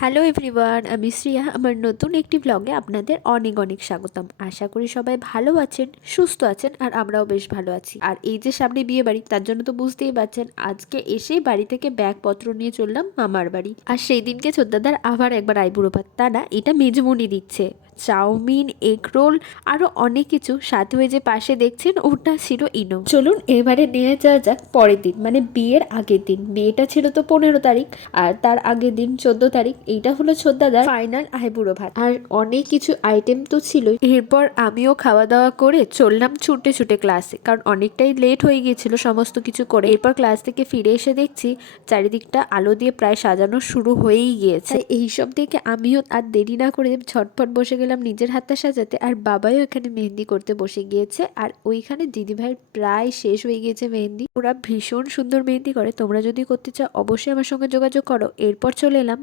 Hello everyone, আমি শ্রিয়া। আমার নতুন একটি ব্লগে আপনাদের অনেক অনেক স্বাগতম। আশা করি সবাই ভালো আছেন, সুস্থ আছেন, আর আমরাও বেশ ভালো আছি। আর এই যে সামনে বিয়ে বাড়ি, তার জন্য তো বুঝতেই পারছেন আজকে এসেই বাড়ি থেকে ব্যাগপত্র নিয়ে চললাম মামার বাড়ি। আর সেই দিনকে ছোটদাদার আবার একবার আইবুড়ো ভাত, তা না এটা মেজমুনি দিচ্ছে চাউমিন, এগ রোল, আরো অনেক কিছু। সাথে ওই যে পাশে দেখছেন ওটা ছিল ইনো। চলুন এবারে নিয়ে যাওয়া যাক পরের দিন, মানে বিয়ের আগের দিন। বিয়েটা ছিল তো 15 তারিখ, আর তার আগের দিন 14 তারিখ। এইটা হলো ছোটদাদার ফাইনাল আইবুড়ো ভাত, আর অনেক কিছু আইটেম তো ছিলই। এরপর আমিও খাওয়া দাওয়া করে চললাম ছুটে ছুটে ক্লাসে, কারণ অনেকটাই লেট হয়ে গিয়েছিল সমস্ত কিছু করে। এরপর ক্লাস থেকে ফিরে এসে দেখছি চারিদিকটা আলো দিয়ে প্রায় সাজানো শুরু হয়েই গিয়েছে। এইসব দেখে আমিও আর দেরি না করে ঝটফট বসে গেলাম নিজের হাতটা সাজাতে। আর বাবাইও এখানে মেহেন্দি করতে বসে গিয়েছে। আর ওইখানে দিদিভাইয়ের প্রায় শেষ হয়ে গিয়েছে মেহেন্দি। ওরা ভীষণ সুন্দর মেহেন্দি করে, তোমরা যদি করতে চাও অবশ্যই আমার সঙ্গে যোগাযোগ করো। এরপর চলে এলাম